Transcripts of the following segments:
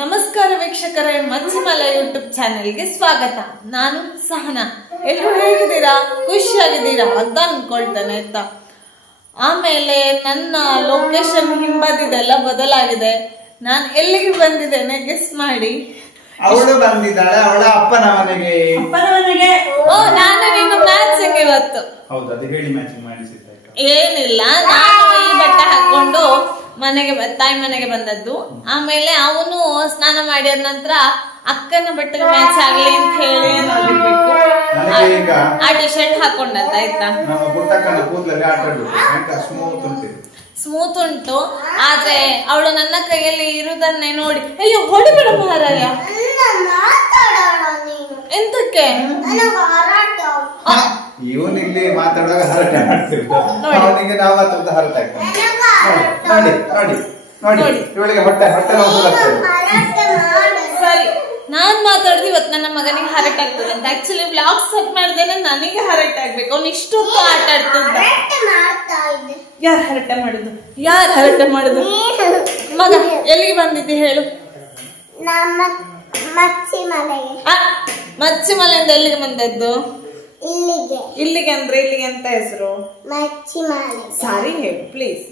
ನಮಸ್ಕಾರ ವೀಕ್ಷಕರೇ, ಮಚ್ಚಿಮಲ ಯೂಟ್ಯೂಬ್ ಚಾನೆಲ್ಗೆ ಸ್ವಾಗತ. ನಾನು ಸಹನಾ. ಎಲ್ಲರೂ ಹೇಗಿದ್ದೀರಾ? ಖುಷಿಯಾಗಿದ್ದೀರಾ ಅಂತ ಅನ್ಕೊಳ್ತೇನೆ ಆಯ್ತಾ. ಆಮೇಲೆ ನನ್ನ ಲೊಕೇಶನ್ ಹಿಂಬದಿದೆಲ್ಲ ಬದಲಾಗಿದೆ. ನಾನು ಎಲ್ಲಿಗೆ ಬಂದಿದ್ದೇನೆ ಗೆಸ್ ಮಾಡಿ. ಅವಳು ಬಂದಿದ್ದಾಳೆ ಅವಳ ಅಪ್ಪನ ಮನೆಗೆ. ಓ, ನಾನು ನೀನು ಮ್ಯಾಚಿಂಗ್ ಇವತ್ತು. ಹೌದು, ಅದು ಹೇಳಿ ಮ್ಯಾಚಿಂಗ್ ಮಾಡಿಸಿದ್ದ. ಏನಿಲ್ಲ, ನಾನು ಈ ಬಟ್ಟೆ ಹಾಕೊಂಡು ಮನೆಗೆ ತಾಯಿ ಮನೆಗೆ ಬಂದದ್ದು. ಆಮೇಲೆ ಅವನು ಸ್ನಾನ ಮಾಡಿದ ನಂತರ ಅಕ್ಕನ ಬಟ್ಟೆಗೆ ಮ್ಯಾಚ್ ಆಗ್ಲಿ ಅಂತ ಹೇಳಿ ನೋಡಿರ್ಬೇಕು, ಆ ಟಿ ಶರ್ಟ್ ಹಾಕೊಂಡಂತ ಆಯ್ತಾ. ನಮ್ಮ ಪುಟ್ಟಕ್ಕನ ಕೂದಲಲ್ಲಿ ಆಟ ಆಡ್ಬಿಟ್ಟು ಸ್ಮೂತ್ ಉಂಟು. ಆದ್ರೆ ಅವಳು ನನ್ನ ಕೈಯಲ್ಲಿ ಇರುವುದನ್ನೇ ನೋಡಿ ಅಯ್ಯೋ ಹೊಡಿಬೇಡ ಮಹಾರಾಯ. ಎಂತಕ್ಕೆ? ಇವನು ಇಲ್ಲಿ ಮಾತಾಡುವಾಗ ಹರಟೆ ಮಾಡ್ತಿರ್ತ, ಅವನಿಗೆ ನಾವು ಮಾತಾಡ್ದ ಹರಟೆ ಆಗ್ತದೆ. ನೋಡಿ ನೋಡಿ ನೋಡಿ, ಇವಳಿಗೆ ಹೊಟ್ಟೆ ಹೊಟ್ಟೆ ಸರಿ, ನಾನ್ ಮಾತಾಡಿದ್ರೆ ಇವತ್ತು ನನ್ನ ಮಗನಿಗೆ ಹರಟೆ ಆಗ್ತದೆ ಅಂತ. ಆಕ್ಚುಲಿ ವ್ಲಾಗ್ ಸೆಟ್ ಮಾಡಿದ್ದೇನೆ ನನಗೆ ಹರಟೆ ಆಗ್ಬೇಕು. ಅವ್ನು ಇಷ್ಟೊತ್ತು ಆಟ ಆಡ್ತಿದ್ದ. ಯಾರು ಹರಟೆ ಮಾಡುದು? ಯಾರು ಹರಟೆ ಮಾಡುದು? ಮಗ ಎಲ್ಲಿಗೆ ಬಂದಿದ್ದಿ ಹೇಳು? ಮಚ್ಚಿಮಲೆಯಿಂದ ಎಲ್ಲಿಗೆ ಬಂದದ್ದು? ಇಲ್ಲಿಗೆ ಅಂದ್ರೆ ಇಲ್ಲಿಗೆ ಅಂತ ಹೆಸರು? ಸಾರಿ ಹೇಳು ಪ್ಲೀಸ್.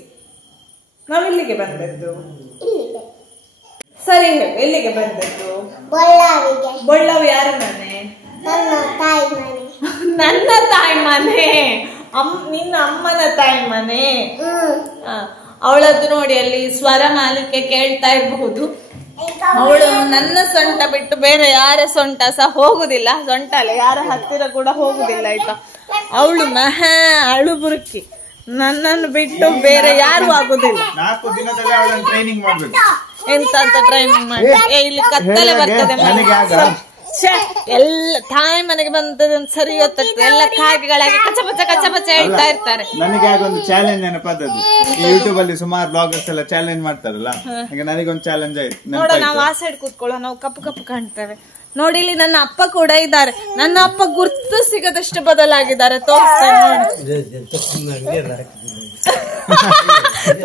ನಾವ್ ಇಲ್ಲಿಗೆ ಬಂದದ್ದು. ಸರಿ ಹೇಳು, ಎಲ್ಲಿಗೆ ಬಂದದ್ದು? ಬಳ್ಳಾವಿ. ಯಾರ ಮನೆ? ನನ್ನ ತಾಯಿ ಮನೆ. ನಿನ್ನ ಅಮ್ಮನ ತಾಯಿ ಮನೆ. ಅವಳದ್ದು ನೋಡಿ, ಅಲ್ಲಿ ಸ್ವರ ಮಾಲಿಕೆ ಕೇಳ್ತಾ ಇರಬಹುದು. ಅವಳು ನನ್ನ ಸೊಂಟ ಬಿಟ್ಟು ಬೇರೆ ಯಾರ ಸೊಂಟ ಸಹ ಹೋಗುದಿಲ್ಲ. ಸೊಂಟ ಅಲ್ಲ, ಯಾರ ಹತ್ತಿರ ಕೂಡ ಹೋಗುದಿಲ್ಲ ಆಯ್ತಾ. ಅವಳು ಮಹಾ ಅಳುಬುರುಕಿ. ನನ್ನನ್ನು ಬಿಟ್ಟು ಬೇರೆ ಯಾರು ಆಗುದಿಲ್ಲ. 4 ದಿನದಲ್ಲಿ ಅವಳನ್ನು ಟ್ರೈನಿಂಗ್ ಮಾಡ್ಬೇಕು. ಎಂತ ಟ್ರೈನಿಂಗ್ ಮಾಡಿ? ಇಲ್ಲಿ ಕತ್ತಲೆ ಬರ್ತದೆ. ಎಲ್ಲ ತಾಯಿ ಮನೆಗೆ ಬಂದದ ಸರಿ ಗೊತ್ತಾಗ್ತದೆ. ಎಲ್ಲ ಕಾಗೆಗಳಾಗಿ ಕಚ್ಚಪಚ್ಚ ಹೇಳ್ತಾ ಇರ್ತಾರೆ. ನನಗೆ ಆಗೊಂದು ಚಾಲೆಂಜ್ ನೆನಪಾದದ್ದು. ಯೂಟ್ಯೂಬ್ ಅಲ್ಲಿ ಸುಮಾರು ಬ್ಲಾಗರ್ಸ್ ಎಲ್ಲ ಚಾಲೆಂಜ್ ಮಾಡ್ತಾರಲ್ಲ, ಈಗ ನನಗೊಂದು ಚಾಲೆಂಜ್ ಆಯ್ತು. ನೋಡ, ನಾವು ಆ ಸೈಡ್ ಕೂತ್ಕೊಳ್ಳೋ, ನಾವು ಕಪ್ಪು ಕಪ್ಪು ಕಾಣ್ತೇವೆ. ನೋಡಿ, ಇಲ್ಲಿ ನನ್ನ ಅಪ್ಪ ಕೂಡ ಇದ್ದಾರೆ. ನನ್ನ ಅಪ್ಪ ಗುರ್ತು ಸಿಗದಷ್ಟು ಬದಲಾಗಿದ್ದಾರೆ. ತೋರಿಸ್ತೇನೆ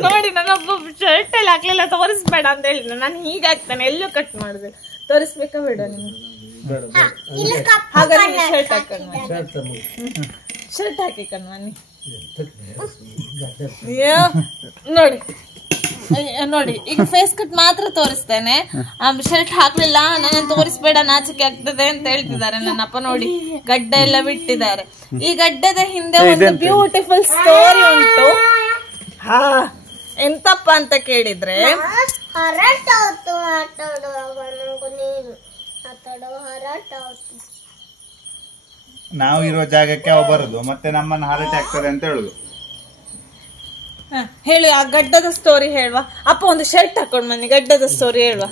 ನೋಡಿ. ನನ್ನ ಅಪ್ಪ ಶರ್ಟ್ ಎಲ್ಲ ಹಾಕ್ಲಿಲ್ಲ, ತೋರಿಸ್ಬೇಡ ಅಂತ ಹೇಳಿದ್ರು. ನಾನು ಹೀಗಾಗ್ತಾನೆ, ಎಲ್ಲೂ ಕಟ್ ಮಾಡಿದೆ. ತೋರಿಸ್ಬೇಕಾ ಬೇಡ ನಿಮ್ಗೆ? ಹಾಗಾದ್ರೆ ಶರ್ಟ್ ಹಾಕೊಂಡು ಶರ್ಟ್ ಹಾಕಿ ಕಣ್ಮನಿ. ನೋಡಿ ನೋಡಿ, ಈಗ ಫೇಸ್ ಕಟ್ ಮಾತ್ರ ತೋರಿಸ್ತೇನೆ. ಶರ್ಟ್ ಹಾಕ್ಲಿಲ್ಲ, ನನ್ನ ತೋರಿಸ್ಬೇಡ, ನಾಚಿಕೆ ಆಗ್ತದೆ ಅಂತ ಹೇಳ್ತಿದ್ದಾರೆ ನನ್ನಪ್ಪ. ನೋಡಿ, ಗಡ್ಡ ಎಲ್ಲ ಬಿಟ್ಟಿದ್ದಾರೆ. ಈ ಗಡ್ಡದ ಹಿಂದೆ ಒಂದು ಬ್ಯೂಟಿಫುಲ್ ಸ್ಟೋರಿ ಉಂಟು. ಹಾ, ಎಂತಪ್ಪ ಅಂತ ಕೇಳಿದ್ರೆ, ನಾವು ಇರುವ ಜಾಗಕ್ಕೆ ಅವ ಬರುದು, ಮತ್ತೆ ನಮ್ಮನ್ನು ಹರಟೆ ಆಗ್ತದೆ ಅಂತ ಹೇಳುದು. ಹೇಳಿ, ಆ ಗಡ್ಡದ ಸ್ಟೋರಿ ಹೇಳುವ. ಅಪ್ಪ ಒಂದು ಶರ್ಟ್ ಹಾಕೊಂಡ್ ಬನ್ನಿ, ಗಡ್ಡದ ಸ್ಟೋರಿ ಹೇಳುವ.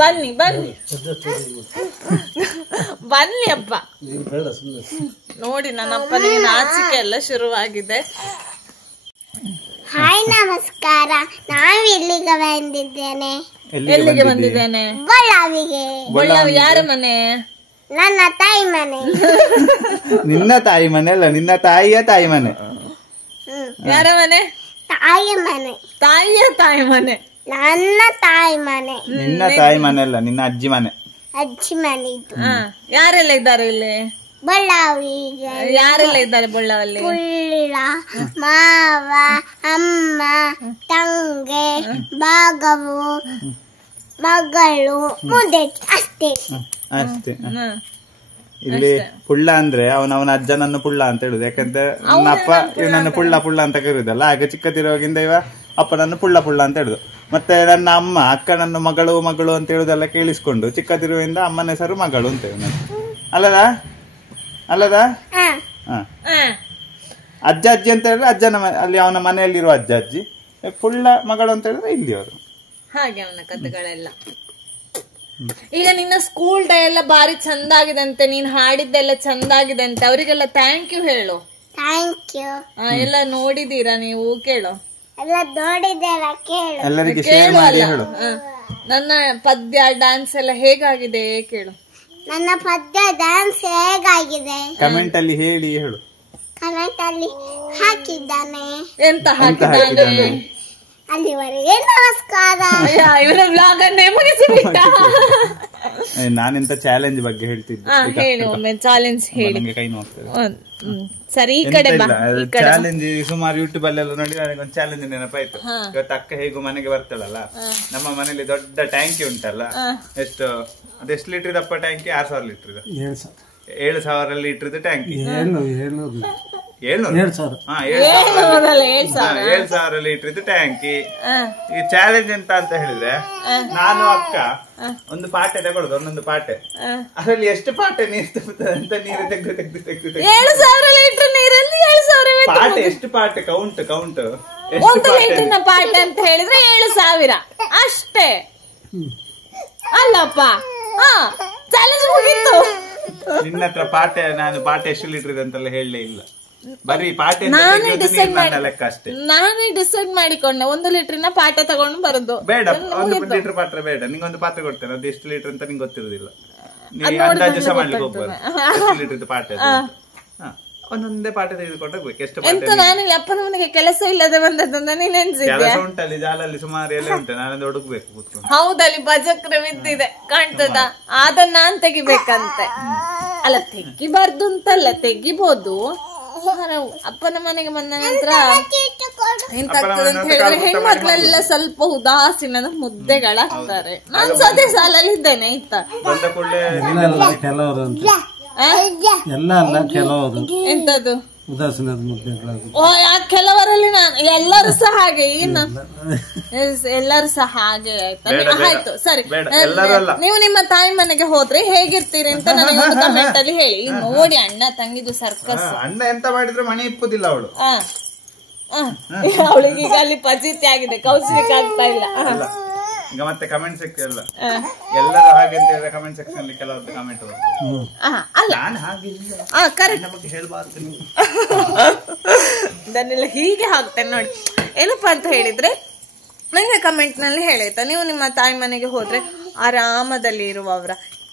ಬನ್ನಿ ಬನ್ನಿ ಬನ್ನಿ ಅಪ್ಪ. ನೋಡಿ, ನನ್ನ ಅಪ್ಪನಿಗೆ ನಾಚಿಕೆ ಎಲ್ಲ ಶುರುವಾಗಿದೆ. ಹಾಯ್, ನಮಸ್ಕಾರ. ನಾವು ಇಲ್ಲಿಗೆ ಬಂದಿದ್ದೇನೆ. ಎಲ್ಲಿಗೆ ಬಂದಿದ್ದೇನೆ? ಬಳ್ಳಾವಿಗೆ. ಬಳ್ಳಾವಿ ಯಾರ ಮನೆ? ನನ್ನ ತಾಯಿ ಮನೆ. ನಿನ್ನ ತಾಯಿ ಮನೆ ಅಲ್ಲ, ನಿನ್ನ ತಾಯಿಯ ತಾಯಿ ಮನೆ. ಯಾರ ಮನೆ? ತಾಯಿ ಮನೆ. ತಾಯಿಯ ತಾಯಿ ಮನೆ. ನನ್ನ ತಾಯಿ ಮನೆ. ನಿನ್ನ ತಾಯಿ ಮನೆ ಅಲ್ಲ, ನಿನ್ನ ಅಜ್ಜಿ ಮನೆ. ಅಜ್ಜಿ ಮನೆ ಇದು. ಯಾರೆಲ್ಲ ಇದ್ದಾರೆ ಇಲ್ಲಿ? ಬಳ್ಳಾವಿಗೆ ಯಾರೆಲ್ಲ ಇದ್ದಾರೆ ಬಳ್ಳಾವಲ್ಲಿ? ಪುಳ್ಳ, ಮಾವ, ಅಮ್ಮ, ತಂಗೆ, ಭಾಗವು, ಮಗಳು, ಮುದೆ, ಅಷ್ಟೇ ಅಷ್ಟೇ. ಇಲ್ಲಿ ಪುಳ್ಳ ಅಂದ್ರೆ ಅವನ ಅಜ್ಜನನ್ನು ಪುಳ್ಳ ಅಂತ ಹೇಳುದು. ಯಾಕಂದ್ರೆ ನನ್ನ ಅಪ್ಪ ಇವನನ್ನು ಪುಳ್ಳ ಪುಳ್ಳ ಅಂತ ಕರೆಯುದಲ್ಲ, ಹಾಗೆ ಚಿಕ್ಕದಿರುವಾಗಿಂದ ಇವ ಅಪ್ಪನನ್ನು ಪುಳ್ಳ ಪುಳ್ಳ ಅಂತ ಹೇಳುದು. ಮತ್ತೆ ನನ್ನ ಅಮ್ಮ ಅಕ್ಕನನ್ನು ಮಗಳು ಮಗಳು ಅಂತ ಹೇಳುದೆಲ್ಲ ಕೇಳಿಸ್ಕೊಂಡು ಚಿಕ್ಕದಿರುವಿಂದ ಅಮ್ಮನ ಹೆಸರು ಮಗಳು ಅಂತ ಅಲ್ಲದ ಅಲ್ಲದ. ಅಜ್ಜ ಅಜ್ಜಿ ಅಂತ ಹೇಳಿದ್ರೆ ಅಜ್ಜನ ಅಲ್ಲಿ ಅವನ ಮನೆಯಲ್ಲಿರುವ ಅಜ್ಜ ಅಜ್ಜಿ. ಪುಳ್ಳ ಮಗಳು ಅಂತ ಹೇಳಿದ್ರೆ ಇಲ್ಲಿ ಅವರು. ಹಾಗೆ ಅವನ ಕಥೆಗಳೆಲ್ಲ. ಈಗ ನಿನ್ನ ಸ್ಕೂಲ್ ಡೇ ಎಲ್ಲ ಬಾರಿ ಚಂದಾಗಿದೆ ಅಂತೆ, ನೀನ್ ಹಾಡಿದ್ದೆಲ್ಲ ಚಂದಾಗಿದೆ ಅಂತೆ. ಅವರಿಗೆಲ್ಲ ಥ್ಯಾಂಕ್ ಯು ಹೇಳು. Thank you. ಎಲ್ಲ ನೋಡಿದೀರಾ ನೀವು? ಕೇಳು. ಎಲ್ಲ ನೋಡಿದ್ದೇನೆ, ಕೇಳು. ಎಲ್ಲರಿಗೆ ಶೇರ್ ಮಾಡಿ ಹೇಳು. ನನ್ನ ಪದ್ಯ ಡ್ಯಾನ್ಸ್ ಎಲ್ಲ ಹೇಗಾಗಿದೆ ಕೇಳು. ನನ್ನ ಪದ್ಯ ಡ್ಯಾನ್ಸ್ ಹೇಗಾಗಿದೆ ಕಮೆಂಟ್ ಅಲ್ಲಿ ಹೇಳಿ ಹೇಳು. ಕಮೆಂಟ್ ಅಲ್ಲಿ ಹಾಕಿದ್ದಾನೆ. ಎಂತ ಹಾಕಿದ್ದಾನೆ? ಅಲ್ಲಿವರೆಗೆ ನಮಸ್ಕಾರ. ಇವರ ಬ್ಲಾಗ್ ಅನ್ನೇ ಮುಗಿಸಿಬಿಟ್ಟ. ನಾನೆಂತ ಚಾಲೆಂಜ್ ಬಗ್ಗೆ ಹೇಳ್ತಿದ್ದೆ. ಹೇಳಿ ಒಮ್ಮೆ ಚಾಲೆಂಜ್ ಹೇಳಿ. ಕೈ ನೋಡ್ತೇವೆ ಸರಿ ಈ ಕಡೆ ಬಾ. ಚಾಲೆಂಜ್ ಸುಮಾರು ಯೂಟ್ಯೂಬ್ ಅಲ್ಲೆಲ್ಲ ನೋಡಿ ನನಗೆ ಒಂದು ಚಾಲೆಂಜ್ ನೆನಪಾಯ್ತು. ಇವತ್ತು ಅಕ್ಕ ಹೇಗೂ ಮನೆಗೆ ಬರ್ತಾಳಲ್ಲ, ನಮ್ಮ ಮನೇಲಿ ದೊಡ್ಡ ಟ್ಯಾಂಕಿ ಉಂಟಲ್ಲ, ಅದೆಷ್ಟು ಲೀಟರ್ ದಪ್ಪ ಟ್ಯಾಂಕಿ? 6000 ಲೀಟರ್. 7000 ಲೀಟರ್ ಟ್ಯಾಂಕಿ. 7,000 ಲೀಟರ್ ಟ್ಯಾಂಕಿ. ಈ ಚಾಲೆಂಜ್ ಎಂತ ಅಂತ ಹೇಳಿದ್ರೆ, ನಾನು ಅಕ್ಕ ಒಂದು ಪಾಟೆ ತಗೊಳ್ಳುದು, ಒಂದೊಂದು ಪಾಟೆ, ಅದರಲ್ಲಿ ಎಷ್ಟು ಪಾಟೆ ನೀರು ತುಂಬುತ್ತದೆ ಅಂತ ನೀರು ತೆಗೆದು 7,000 ಲೀಟರ್ ನೀರಲ್ಲಿ 7,000 ಪಾಟೆ. ಎಷ್ಟು ಪಾಟೆ? ಕೌಂಟ್ 1 ಲೀಟರ್ನ ಪಾಟೆ ಅಂತ ಹೇಳಿದ್ರೆ 7,000 ಅಷ್ಟೇ ಅಲ್ಲಪ್ಪ. ಚಾಲೆಂಜ್ ಮುಗಿತು. ನಿನ್ನ ಹತ್ರ ಪಾಟೆ, ನಾನು ಪಾಟೆ ಎಷ್ಟು ಲೀಟರ್ ಇದೆ ಅಂತೆಲ್ಲ ಹೇಳಲೇ ಇಲ್ಲ. ಬರೀ ಪಾಟೆ ಲೆಕ್ಕ ಅಷ್ಟೇ. ನಾನೇ ಡಿಸೈಡ್ ಮಾಡಿಕೊಂಡೆ 1 ಲೀಟರ್ನ ಪಾಟೆ ತಗೊಂಡು ಬರುದು. ಬೇಡ, 1 ಲೀಟರ್ ಪಾತ್ರೆ ಬೇಡ. ನಿಂಗೊಂದು ಪಾತ್ರೆ ಕೊಡ್ತೇನೆ, ಅದು ಎಷ್ಟು ಲೀಟರ್ ಅಂತ ನಿಂಗೆ ಗೊತ್ತಿರುದಿಲ್ಲ. ನೀವು ಅಂದಾಜು ಸಹ ಮಾಡ್ಲಿಕ್ಕೆ ಹೋಗ್ಬಾರ್ದು. ಎಷ್ಟು ಲೀಟರ್ ಪಾಟೆ? ಒಂದೊಂದೇ ಪಾಟೆ ತೆಗೆದುಕೊಂಡು ಹೋಗ್ಬೇಕು. ಎಷ್ಟು ಎಂತ ನಾನು ಅಪ್ಪನ ಮನೆಗೆ ಕೆಲಸ ಇಲ್ಲದೆ ಬಂದದ್ದು ನೀನ್ ಎನ್ಸಿದ್ಯಾ? ಕೆಲಸ ಉಂಟಲ್ಲಿ, ಜಾಲಲ್ಲಿ ಸುಮಾರು ಎಲ್ಲ ಉಂಟು. ನಾನೊಂದು ಹುಡುಕ್ಬೇಕು ಕೂತ್ಕೊಂಡು. ಹೌದಲ್ಲಿ ಬಜಕ್ರ ಬಿದ್ದಿದೆ ಕಾಣ್ತದ, ಅದನ್ನ ನಾನ್ ತೆಗಿಬೇಕಂತೆ. ಅಲ್ಲ ತೆಗಿಬಾರ್ದು ಅಂತಲ್ಲ, ತೆಗಿಬಹುದು. ಅಪ್ಪನ ಮನೆಗೆ ಬಂದ ನಂತರ ಎಂತಾಗ್ತದೆ ಅಂತ ಹೇಳಿದ್ರೆ, ಹೆಣ್ಮಕ್ಳೆಲ್ಲ ಸ್ವಲ್ಪ ಉದಾಸೀನ ಮುದ್ದೆಗಳಾಗ್ತಾರೆ. ನಾನು ಅದೇ ಸಾಲಲ್ಲಿ ಇದ್ದೇನೆ ಆಯ್ತಾ. ಕೆಲವರು ಎಲ್ಲ ಅಲ್ಲ, ಕೆಲವರು ಎಂತದ್ದು ಉದಾಸೀನದ ಮುದ್ದೆಗಳು. ಓ ಯಾಕೆ ಕೆಲವರಲ್ಲಿ ನಾನು ಎಲ್ಲರೂ ಸಹ ಹಾಗೆ, ಏನು ಎಲ್ಲರೂ ಸಹ ಹಾಗೆ ಆಯ್ತಾ? ಆಯ್ತು ಸರಿ, ನೀವು ನಿಮ್ಮ ತಾಯಿ ಮನೆಗೆ ಹೋದ್ರೆ ಹೇಗಿರ್ತೀರಿ ಅಂತ ನನಗೆ ಒಂದು ಕಮೆಂಟ್ ಅಲ್ಲಿ ಹೇಳಿ. ನೋಡಿ ಅಣ್ಣ ತಂಗಿದು ಸರ್ಕಸ್. ಅಣ್ಣ ಎಂತ ಮಾಡಿದ್ರು ಮನೆ ಇಪ್ಪುದಿಲ್ಲ ಅವಳು. ಅವಳಿಗೆ ಈಗ ಅಲ್ಲಿ ಪಜಿತಿ ಆಗಿದೆ, ಕೌನ್ಸಿಲಿಂಗ್ ಆಗ್ತಾ ಇಲ್ಲ. ಈಗ ಮತ್ತೆ ಕಮೆಂಟ್ ಸೆಕ್ಷನ್ ಎಲ್ಲ ಎಲ್ಲರೂ ಹಾಗೆ ಅಂತ ಹೇಳಿದ್ರೆ ಕಮೆಂಟ್ ಸೆಕ್ಷನ್ ಅಲ್ಲಿ ಕೆಲವೊಂದು ಕಮೆಂಟ್ ಹೇಳ್ಬಾರ್ದು, ಅದನ್ನೆಲ್ಲ ಹೀಗೆ ಹಾಕ್ತೇನೆ ನೋಡಿ. ಏನಪ್ಪಾ ಅಂತ ಹೇಳಿದ್ರೆ, ನಂಗೆ ಕಮೆಂಟ್ ನಲ್ಲಿ ಹೇಳಾಯ್ತಾ, ನೀವು ನಿಮ್ಮ ತಾಯಿ ಮನೆಗೆ ಹೋದ್ರೆ ಆರಾಮದಲ್ಲಿ ಇರುವವರ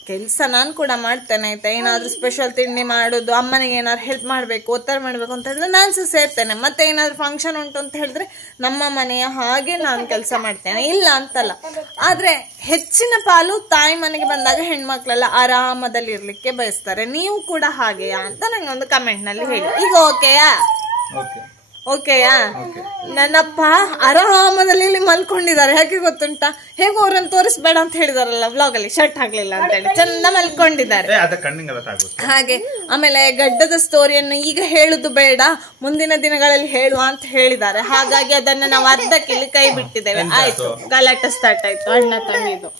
ಕೆಲಸ ನಾನು ಕೂಡ ಮಾಡ್ತೇನೆ ಆಯ್ತಾ. ಏನಾದ್ರು ಸ್ಪೆಷಲ್ ತಿಂಡಿ ಮಾಡೋದು, ಅಮ್ಮನಿಗೆ ಏನಾದ್ರು ಹೆಲ್ಪ್ ಮಾಡ್ಬೇಕು, ಒತ್ತಡ ಮಾಡ್ಬೇಕು ಅಂತ ಹೇಳಿದ್ರೆ ನಾನು ಸಹ ಸೇರ್ತೇನೆ. ಮತ್ತೆ ಏನಾದ್ರು ಫಂಕ್ಷನ್ ಉಂಟು ಅಂತ ಹೇಳಿದ್ರೆ ನಮ್ಮ ಮನೆಯ ಹಾಗೆ ನಾನು ಕೆಲಸ ಮಾಡ್ತೇನೆ, ಇಲ್ಲ ಅಂತಲ್ಲ. ಆದ್ರೆ ಹೆಚ್ಚಿನ ಪಾಲು ತಾಯಿ ಮನೆಗೆ ಬಂದಾಗ ಹೆಣ್ಮಕ್ಳೆಲ್ಲ ಆರಾಮದಲ್ಲಿ ಇರ್ಲಿಕ್ಕೆ ಬಯಸ್ತಾರೆ. ನೀವು ಕೂಡ ಹಾಗೆಯಾ ಅಂತ ನಂಗೆ ಒಂದು ಕಮೆಂಟ್ ನಲ್ಲಿ ಹೇಳಿ. ಈಗ ಓಕೆಯಾ? ಓಕೆಯಾ? ನನ್ನಪ್ಪ ಆರಾಮದಲ್ಲಿ ಇಲ್ಲಿ ಮಲ್ಕೊಂಡಿದ್ದಾರೆ. ಯಾಕೆ ಗೊತ್ತುಂಟಾ? ಹೇಗೋ ಅವ್ರನ್ನ ತೋರಿಸ್ಬೇಡ ಅಂತ ಹೇಳಿದಾರಲ್ಲ ವ್ಲಾಗ್ ಅಲ್ಲಿ, ಶರ್ಟ್ ಹಾಕ್ಲಿಲ್ಲ ಅಂತ ಹೇಳಿ ಚಂದ ಮಲ್ಕೊಂಡಿದ್ದಾರೆ ಹಾಗೆ. ಆಮೇಲೆ ಗಡ್ಡದ ಸ್ಟೋರಿಯನ್ನು ಈಗ ಹೇಳುದು ಬೇಡ, ಮುಂದಿನ ದಿನಗಳಲ್ಲಿ ಹೇಳುವ ಅಂತ ಹೇಳಿದ್ದಾರೆ. ಹಾಗಾಗಿ ಅದನ್ನ ನಾವು ಅರ್ಧಕ್ಕೆ ಕೈ ಬಿಟ್ಟಿದ್ದೇವೆ. ಆಯ್ತು, ಗಲಾಟೆ ಸ್ಟಾರ್ಟ್ ಆಯ್ತು ಅಣ್ಣ ತಂಗಿದು.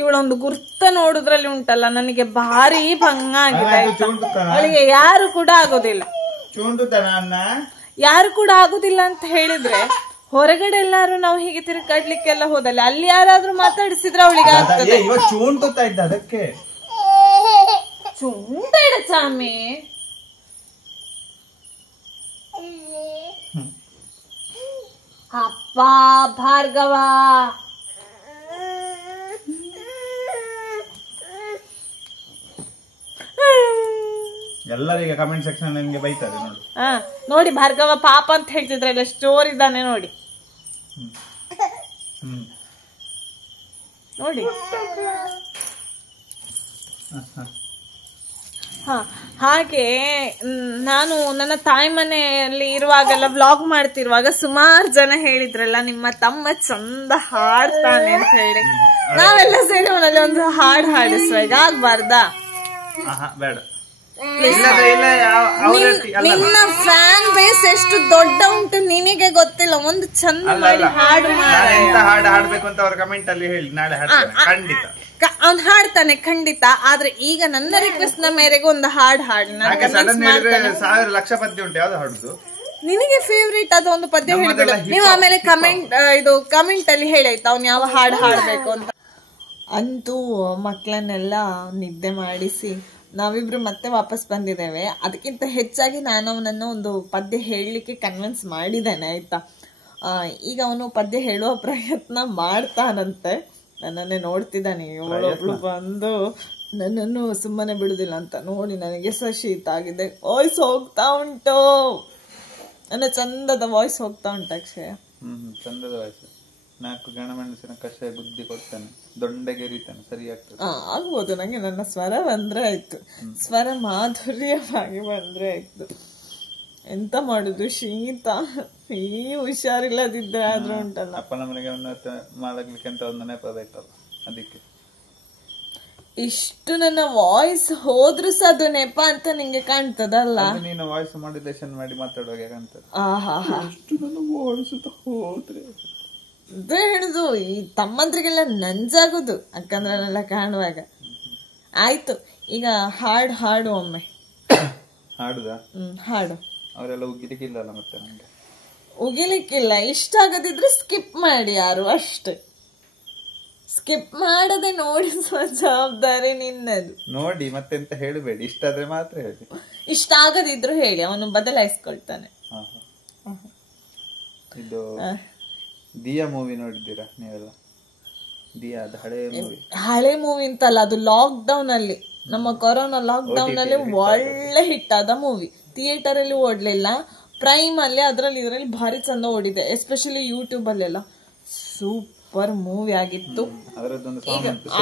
ಇವಳೊಂದು ಗುರ್ತ ನೋಡುದ್ರಲ್ಲಿ ಉಂಟಲ್ಲ, ನನಗೆ ಭಾರಿ ಭಂಗ ಆಗಿದೆ. ಅವಳಿಗೆ ಯಾರು ಕೂಡ ಆಗೋದಿಲ್ಲ, ಯಾರು ಕೂಡ ಆಗುದಿಲ್ಲ ಅಂತ ಹೇಳಿದ್ರೆ, ಹೊರಗಡೆ ಎಲ್ಲಾರು ನಾವು ಹೀಗೆ ತಿರುಗಾಡ್ಲಿಕ್ಕೆಲ್ಲ ಹೋದಲ್ಲ, ಅಲ್ಲಿ ಯಾರಾದ್ರೂ ಮಾತಾಡಿಸಿದ್ರೆ ಅವಳಿಗೆ ಆಗ್ತದೆ. ಚುಂಬೇಡ ಚಾಮಿ. ಅಪ್ಪ ಭಾರ್ಗವ, ಎಲ್ಲರಿಗೆ ಕಮೆಂಟ್ ಸೆಕ್ಷನ್ ನಿಮಗೆ ಬೈತಾರೆ ನೋಡಿ. ನೋಡಿ ಭಾರ್ಗವ ಪಾಪ ಅಂತ ಹೇಳ್ತಿದ್ರಲ್ಲ, ಸ್ಟೋರ್ ಇದ್ದಾನೆ ನೋಡಿ. ನೋಡಿ ಹಾಗೆ ನಾನು ನನ್ನ ತಾಯಿ ಮನೆಯಲ್ಲಿ ಇರುವಾಗೆಲ್ಲ ವ್ಲಾಗ್ ಮಾಡ್ತಿರುವಾಗ ಸುಮಾರು ಜನ ಹೇಳಿದ್ರಲ್ಲ, ನಿಮ್ಮ ತಮ್ಮ ಚಂದ ಹಾಡ್ತಾನೆ ಅಂತ ಹೇಳಿ. ನಾವೆಲ್ಲ ಸೇರಿ ಅವನಲ್ಲಿ ಒಂದು ಹಾಡು ಹಾಡಿಸುವ, ಈಗ ಆಗ್ಬಾರ್ದಾ? ಬೇಡ, ನಿನ್ನ ಫ್ಯಾನ್ ಬೇಸ್ ಎಷ್ಟು ದೊಡ್ಡ ಉಂಟು ನಿನಗೆ ಗೊತ್ತಿಲ್ಲ. ಒಂದು ಚಂದ ಮಾಡಿ ಹಾಡು ಹಾಡ್ಬೇಕು ಅಂತ ಅವ್ರ ಕಮೆಂಟ್ ಅಲ್ಲಿ ಹೇಳಿ, ನಾಳೆ ಖಂಡಿತ ಅವ್ನ್ ಹಾಡ್ತಾನೆ ಖಂಡಿತ. ಆದ್ರೆ ಈಗ ನನ್ನ ರಿಕ್ವೆಸ್ಟ್ ನ ಮೇರೆಗೆ ಒಂದು ಹಾಡು ಹಾಡಿ. 1000 ಲಕ್ಷ ಪದ್ಯ ಉಂಟು, ಯಾವ್ದು ಹಾಡುದು ನಿನಗೆ ಫೇವ್ರೇಟ್ ಅದು ಒಂದು ಪದ್ಯ ಹೇಳ್ಬಿಡು ನೀವು. ಆಮೇಲೆ ಕಮೆಂಟ್ ಅಲ್ಲಿ ಹೇಳಾಯ್ತು ಅವ್ನು ಯಾವ ಹಾಡು ಹಾಡ್ಬೇಕು ಅಂತ. ಅಂತೂ ಮಕ್ಕಳನ್ನೆಲ್ಲ ನಿದ್ದೆ ಮಾಡಿಸಿ ನಾವಿಬ್ರು ಮತ್ತೆ ವಾಪಸ್ ಬಂದಿದ್ದೇವೆ. ಅದಕ್ಕಿಂತ ಹೆಚ್ಚಾಗಿ ನಾನು ಅವನನ್ನು ಒಂದು ಪದ್ಯ ಹೇಳಲಿಕ್ಕೆ ಕನ್ವಿನ್ಸ್ ಮಾಡಿದ್ದೇನೆ ಆಯ್ತಾ. ಈಗ ಅವನು ಪದ್ಯ ಹೇಳುವ ಪ್ರಯತ್ನ ಮಾಡ್ತಾನಂತೆ. ನನ್ನನ್ನೇ ನೋಡ್ತಿದ್ದಾನೆ. ಇವಳೊಬ್ಳು ಬಂದು ನನ್ನನ್ನು ಸುಮ್ಮನೆ ಬಿಡುದಿಲ್ಲ ಅಂತ ನೋಡಿ ನನಗೆ ಸಹ ಶೀತ ಆಗಿದೆ. ವಾಯ್ಸ್ ಹೋಗ್ತಾ ಉಂಟು. ನನ್ನ ಚಂದದ ವಾಯ್ಸ್ ಹೋಗ್ತಾ ಉಂಟು ಅಕ್ಷಯ. ಚಂದದ ವಾಯ್ಸ್. 4 ಗಣಮೆಣಸಿನ ಕಷಾಯ ಬುದ್ಧಿ ಕೊಡ್ತಾನೆ, ದೊಂಡೆಗೆರಿತಾನೆ, ಸರಿ ಆಗ್ತದೆ. ಆಗ್ಬೋದು. ನಂಗೆ ನನ್ನ ಸ್ವರ ಬಂದ್ರೆ ಆಯ್ತು, ಸ್ವರ ಮಾಧುರ್ಯವಾಗಿ ಬಂದ್ರೆ ಆಯ್ತು. ಎಂತ ಮಾಡುದು, ಶೀತ, ಈ ಹುಷಾರಿಲ್ಲದಿದ್ರೆ ಆದ್ರೂ ಉಂಟಲ್ಲ. ಅಪ್ಪನ ಮನೆಗೆ ಮಾಡಲಿಕ್ಕೆ ಅಂತ ಒಂದು ನೆಪ ಬೇಕಲ್ಲ, ಅದಕ್ಕೆ ಇಷ್ಟು ನನ್ನ ವಾಯ್ಸ್ ಹೋದ್ರು ಸಹ ಅದು ನೆಪ ಅಂತ ನಿಂಗೆ ಕಾಣ್ತದಲ್ಲ. ನೀನು ವಾಯ್ಸ್ ಮಾಡ್ಯುಲೇಷನ್ ಮಾಡಿ ಮಾತಾಡುವಾಗ ಕಾಣ್ತದೆ. ನನ್ನ ವಾಯ್ಸ್ ಹೋದ್ರೆ ಅದೇ ಹೇಳುದು, ಈ ತಮ್ಮಂದ್ರಿಗೆಲ್ಲ ನಂಜಾಗುದು ಅಕ್ಕಂದ್ರನ್ನೆಲ್ಲ ಕಾಣುವಾಗ. ಆಯ್ತು, ಈಗ ಹಾಡು ಒಮ್ಮೆ. ಹಾಡುದಾ? ಹಾಡು. ಅವರೆಲ್ಲ ಉಗಿಲಿಕ್ಕಿಲ್ಲ ಮತ್ತೆ ನಂಗೆ. ಉಗಿಲಿಕ್ಕಿಲ್ಲ, ಇಷ್ಟ ಆಗದಿದ್ರೆ ಸ್ಕಿಪ್ ಮಾಡಿ ಯಾರು, ಅಷ್ಟೇ. ಸ್ಕಿಪ್ ಮಾಡದೆ ನೋಡಿಸುವ ಜವಾಬ್ದಾರಿ ನಿನ್ನದು. ನೋಡಿ ಮತ್ತೆಂತ ಹೇಳಬೇಡಿ, ಇಷ್ಟ ಆದ್ರೆ ಮಾತ್ರ ಹೇಳಿ. ಇಷ್ಟ ಆಗದಿದ್ರು ಹೇಳಿ, ಅವನು ಬದಲಾಯಿಸ್ಕೊಳ್ತಾನೆ. ಇದು ದಿಯಾ ಮೂವಿ ನೋಡಿದ್ದೀರಾ ನೀವೆಲ್ಲ? ದಿಯಾ ಅದು ಹಳೆ ಮೂವಿ ಅಂತಲ್ಲ, ಅದು ಲಾಕ್ ಡೌನ್ ಅಲ್ಲಿ, ನಮ್ಮ ಕೊರೋನಾ ಲಾಕ್ ಡೌನ್ ಅಲ್ಲಿ ಒಳ್ಳೆ ಹಿಟ್ ಆದ ಮೂವಿ. ಥಿಯೇಟರ್ ಅಲ್ಲಿ ಓಡ್ಲಿಲ್ಲ, ಪ್ರೈಮ್ ಅಲ್ಲಿ ಅದ್ರಲ್ಲಿ ಇದ್ರಲ್ಲಿ ಭಾರಿ ಚಂದ ಓಡಿದೆ. ಎಸ್ಪೆಷಲಿ ಯೂಟ್ಯೂಬ್ ಅಲ್ಲೆಲ್ಲ ಸೂಪರ್ ಮೂವಿ ಆಗಿತ್ತು.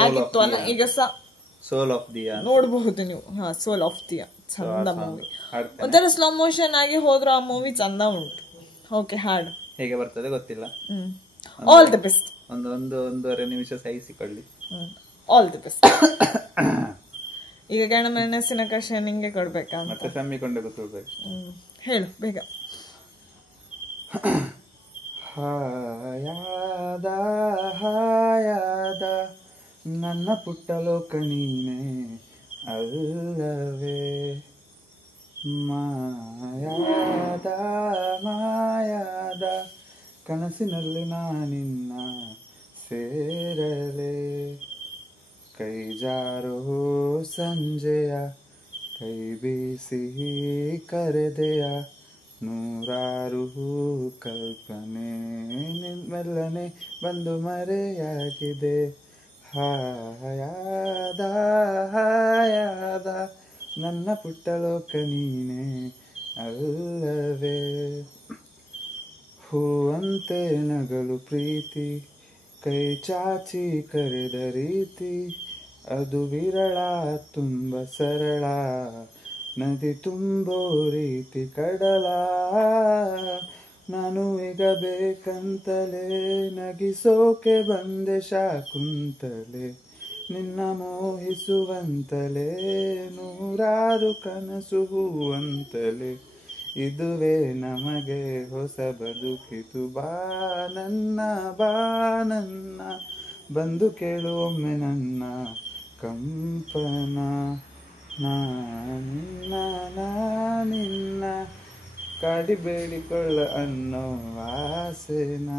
ಆಗಿತ್ತು ಅಲ್ಲ, ಈಗ ಸೋಲ್ ಆಫ್ ದಿಯಾ ನೋಡಬಹುದು ನೀವು. ಸೋಲ್ ಆಫ್ ದಿಯಾ ಚಂದ ಮೂವಿ. ಒಂಥರ ಸ್ಲೋ ಮೋಷನ್ ಆಗಿ ಹೋದ್ರು ಆ ಮೂವಿ ಚಂದ ಉಂಟು. ಓಕೆ, ಹಾಡು ಹೇಗೆ ಬರ್ತದೆ ಗೊತ್ತಿಲ್ಲ. All the best. ಒಂದೂವರೆ ನಿಮಿಷ ಸಹಿಸಿಕೊಳ್ಳಿ. All the best. ಈಗ ಗಣಮೆಣಸಿನ ಕಷಾಯ ನಿಂಗೆ ಕೊಡ್ಬೇಕಾ? ಮತ್ತೆ ಸಮ್ಮಿಕೊಂಡೆ ಗೊತ್ತಿರ್ಬೇಕು. ಹೇಳು ಬೇಗ. ಹಾಯಾದ ಹಾಯಾದ ನನ್ನ ಪುಟ್ಟ ಲೋಕ ನೀನೆ ಅಲ್ಲವೇ, ಮಾಯಾದ ಮಾಯಾದ ಕನಸಿನಲ್ಲಿ ನಾನಿನ್ನ ಸೇರಲೆ, ಕೈ ಜಾರೋ ಸಂಜೆಯ ಕೈ ಬೀಸಿ ಕರೆದೆಯ, ನೂರಾರು ಕಲ್ಪನೆ ಮೆಲ್ಲನೆ ಬಂದು ಮರೆಯಾಗಿದೆ. ಹಾಯಾದ ಹಾಯಾದ ನನ್ನ ಪುಟ್ಟ ಲೋಕ ನೀನೆ ಅಲ್ಲವೇ, ಹೂವಂತೆ ನಗಲು ಪ್ರೀತಿ, ಕೈ ಚಾಚಿ ಕರೆದ ರೀತಿ, ಅದು ವಿರಳ ತುಂಬ ಸರಳ, ನದಿ ತುಂಬೋ ರೀತಿ ಕಡಲ, ನಾನು ಈಗ ಬೇಕಂತಲೇ ನಗಿಸೋಕೆ ಬಂದೆ ಶಾಕುಂತಲೆ, ನಿನ್ನ ಮೋಹಿಸುವಂತಲೇ ನೂರಾರು ಕನಸು ಹೂವಂತಲೆ, ಇದುವೇ ನಮಗೆ ಹೊಸ ಬದುಕಿತು, ಬಾ ನನ್ನ ಬಂದು ಕೇಳು ಒಮ್ಮೆ ನನ್ನ ಕಂಪನ, ನಿನ್ನ ಕಾಡಿಬೇಡಿಕೊಳ್ಳ ಅನ್ನೋ ಆಸೆನ,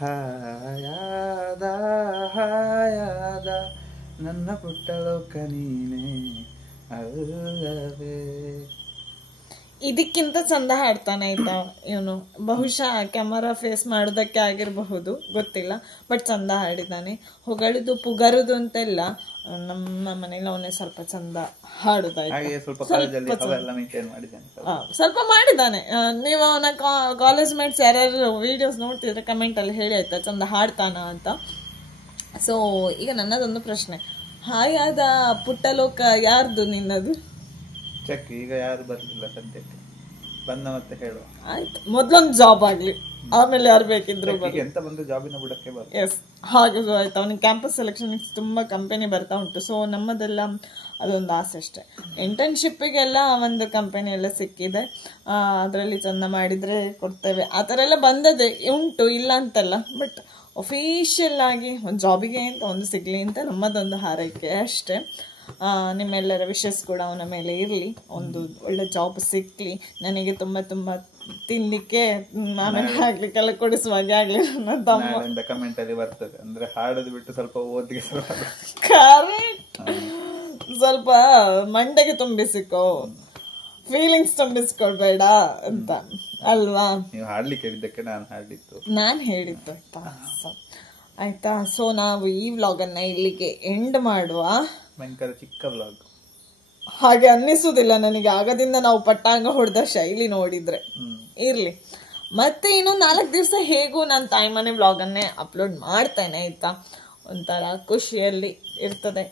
ಹಾಯಾದ ಹಾಯಾದ ನನ್ನ ಪುಟ್ಟ ಲೋಕ ನೀನೆ ಅಲ್ಲವೇ. ಇದಕ್ಕಿಂತ ಚಂದ ಹಾಡ್ತಾನೆ ಆಯ್ತಾ ಇವನು. ಬಹುಶಃ ಕ್ಯಾಮರಾ ಫೇಸ್ ಮಾಡೋದಕ್ಕೆ ಆಗಿರಬಹುದು, ಗೊತ್ತಿಲ್ಲ, ಬಟ್ ಚಂದ ಹಾಡಿದ್ದಾನೆ. ಹೊಗಳುದು ಪುಗರುದು ಅಂತೆಲ್ಲ ನಮ್ಮ ಮನೇಲಿ ಅವನೇ ಸ್ವಲ್ಪ ಚಂದ ಹಾಡುದಾಯ್ತು, ಸ್ವಲ್ಪ ಮಾಡಿದ್ದಾನೆ. ನೀವು ಅವನ ಕಾಲೇಜ್ ಮೇಟ್ಸ್ ಯಾರ್ಯಾರು ವಿಡಿಯೋಸ್ ನೋಡ್ತಿದ್ರೆ ಕಮೆಂಟ್ ಅಲ್ಲಿ ಹೇಳಿ ಆಯ್ತಾ, ಚಂದ ಹಾಡ್ತಾನ ಅಂತ. ಸೊ ಈಗ ನನ್ನದೊಂದು ಪ್ರಶ್ನೆ, ಹಾಯಾದ ಪುಟ್ಟ ಲೋಕ ಯಾರ್ದು ನಿನ್ನದು? ಚೆಕ್. ಈಗ ಯಾರು ಬರ್ಲಿಲ್ಲ ಸದ್ಯಕ್ಕೆ, ಬಂದ ಮತ್ತೆ ಹೇಳುವ. ಆಯ್ತು, ಮೊದ್ಲೊಂದು ಜಾಬ್ ಆಗ್ಲಿ, ಆಮೇಲೆ ಯಾರು ಬೇಕಿದ್ರು ಎಂತ ಬಂದು ಜಾಬಿನ ಬುಡಕ್ಕೆ ಬರ್. ಎಸ್, ಹಾಗೆ ಆಯ್ತು. ಅವನಿಗೆ ಕ್ಯಾಂಪಸ್ ಸೆಲೆಕ್ಷನ್ ತುಂಬಾ ಕಂಪನಿ ಬರ್ತಾ ಉಂಟು. ಸೊ ನಮ್ಮದೆಲ್ಲ ಅದೊಂದು ಆಸೆ ಅಷ್ಟೇ. ಇಂಟರ್ನ್ಶಿಪ್ಪಿಗೆಲ್ಲ ಒಂದು ಕಂಪನಿ ಎಲ್ಲ ಸಿಕ್ಕಿದೆ, ಅದರಲ್ಲಿ ಚಂದ ಮಾಡಿದ್ರೆ ಕೊಡ್ತೇವೆ. ಆ ಥರ ಎಲ್ಲ ಬಂದದೆ ಉಂಟು, ಇಲ್ಲ ಅಂತಲ್ಲ. ಬಟ್ ಅಫಿಷಿಯಲ್ ಆಗಿ ಒಂದು ಜಾಬಿಗೆ ಅಂತ ಒಂದು ಸಿಗ್ಲಿ ಅಂತ ನಮ್ಮದೊಂದು ಹಾರೈಕೆ ಅಷ್ಟೇ. ನಿಮ್ಮೆಲ್ಲರ ವಿಶಸ್ ಕೂಡ ಅವನ ಮೇಲೆ ಇರಲಿ, ಒಂದು ಒಳ್ಳೆ ಜಾಬ್ ಸಿಕ್ಲಿ, ನನಗೆ ತುಂಬ ತುಂಬ ತಿನ್ಲಿಕ್ಕೆ ಆಮೇಲೆ ಆಗ್ಲಿಕ್ಕೆಲ್ಲ ಕೊಡಿಸುವಾಗೆ ಆಗ್ಲಿ. ನನ್ನ ತಮ್ಮ ಕಮೆಂಟ್ ಅಲ್ಲಿ ಬರ್ತದೆ, ಅಂದ್ರೆ ಹಾಡೋದು ಬಿಟ್ಟು ಸ್ವಲ್ಪ ಓದಿಗೆ ಕರೆಕ್ಟ್, ಸ್ವಲ್ಪ ಮಂಡೆಗೆ ತುಂಬಿಸಿಕೋ, ಫೀಲಿಂಗ್ಸ್ ತುಂಬಿಸ್ಕೊಳ್ಬೇಡ ಅಂತ ಅಲ್ವಾ? ನೀವು ಹಾಡ್ಲಿಕ್ಕೆ ಹೇಳಿದ್ದಕ್ಕೆ ನಾನು ಹೇಳಿದ್ದು ಆಯ್ತಾ. ಸೊ ನಾವು ಈ ವ್ಲಾಗ್ ಅನ್ನ ಇಲ್ಲಿಗೆ ಎಂಡ್ ಮಾಡುವ. ಭಯಂಕರ ಚಿಕ್ಕ ವ್ಲಾಗ್, ಹಾಗೆ ಅನ್ನಿಸುವುದಿಲ್ಲ ನನಗೆ ಆಗದಿಂದ ನಾವು ಪಟ್ಟಾಂಗ ಹೊಡೆದ ಶೈಲಿ ನೋಡಿದ್ರೆ. ಇರ್ಲಿ, ಮತ್ತೆ ಇನ್ನು 4 ದಿವಸ ಹೇಗೂ ನಾನು ತಾಯಿ ಮನೆ ವ್ಲಾಗ್ ಅನ್ನೇ ಅಪ್ಲೋಡ್ ಮಾಡ್ತೇನೆ ಆಯ್ತಾ. ಒಂಥರ ಖುಷಿಯಲ್ಲಿ ಇರ್ತದೆ,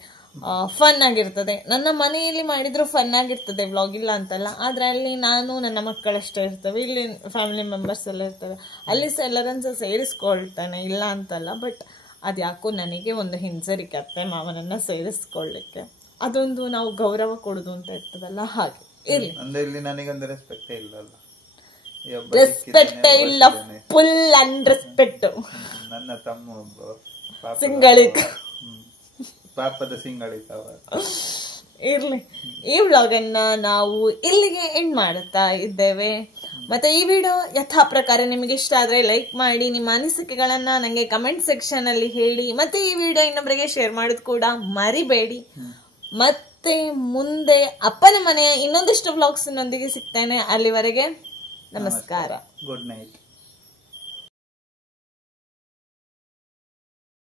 ಫನ್ ಆಗಿರ್ತದೆ. ನನ್ನ ಮನೆಯಲ್ಲಿ ಮಾಡಿದ್ರು ಫನ್ ಆಗಿರ್ತದೆ ವ್ಲಾಗ್, ಇಲ್ಲ ಅಂತಲ್ಲ. ಆದ್ರೆ ಅಲ್ಲಿ ನಾನು ನನ್ನ ಮಕ್ಕಳಷ್ಟೇ ಇರ್ತವೆ, ಇಲ್ಲಿ ಫ್ಯಾಮಿಲಿ ಮೆಂಬರ್ಸ್ ಎಲ್ಲ ಇರ್ತವೆ. ಅಲ್ಲಿ ಸಹ ಎಲ್ಲರನ್ನ ಸೇರಿಸ್ಕೊಳ್ತೇನೆ, ಇಲ್ಲ ಅಂತಲ್ಲ. ಬಟ್ ಅದ್ಯಾಕೋ ನನಗೆ ಒಂದು ಹಿಂಜರಿಕೆ ಅತ್ತೆ ಮಾವನನ್ನ ಸೇರಿಸ್ಕೊಳ್ಳಿಕ್ಕೆ. ಅದೊಂದು ನಾವು ಗೌರವ ಕೊಡುದು ಅಂತ ಇರ್ತದಲ್ಲ, ಹಾಗೆ. ಇರ್ಲಿ, ಇಲ್ಲಿ ನನಗೊಂದು ರೆಸ್ಪೆಕ್ಟೇ ಇಲ್ಲ, ರೆಸ್ಪೆಕ್ಟೇ ಇಲ್ಲ, ಫುಲ್ ಅನ್ರೆಸ್ಪೆಕ್ಟ್. ನನ್ನ ತಮ್ಮ ಸಿಂಗಳಿಕ, ಪಾಪದ ಸಿಂಗಳಿಕ. ಇರ್ಲಿ, ಈ ವ್ಲಾಗ್ ಅನ್ನ ನಾವು ಇಲ್ಲಿಗೆ ಎಂಡ್ ಮಾಡುತ್ತಾ ಇದ್ದೇವೆ. ಮತ್ತೆ ಈ ವಿಡಿಯೋ ಯಥಾ ಪ್ರಕಾರ ನಿಮಗೆ ಇಷ್ಟ ಆದ್ರೆ ಲೈಕ್ ಮಾಡಿ, ನಿಮ್ಮ ಅನಿಸಿಕೆಗಳನ್ನ ನಂಗೆ ಕಮೆಂಟ್ ಸೆಕ್ಷನ್ ಅಲ್ಲಿ ಹೇಳಿ. ಮತ್ತೆ ಈ ವಿಡಿಯೋ ಇನ್ನೊಬ್ಬರಿಗೆ ಶೇರ್ ಮಾಡೋದು ಕೂಡ ಮರಿಬೇಡಿ. ಮತ್ತೆ ಮುಂದೆ ಅಪ್ಪನ ಮನೆಯ ಇನ್ನೊಂದಿಷ್ಟು ವ್ಲಾಗ್ಸ್ ನೊಂದಿಗೆ ಸಿಗ್ತೇನೆ. ಅಲ್ಲಿವರೆಗೆ ನಮಸ್ಕಾರ, ಗುಡ್ ನೈಟ್.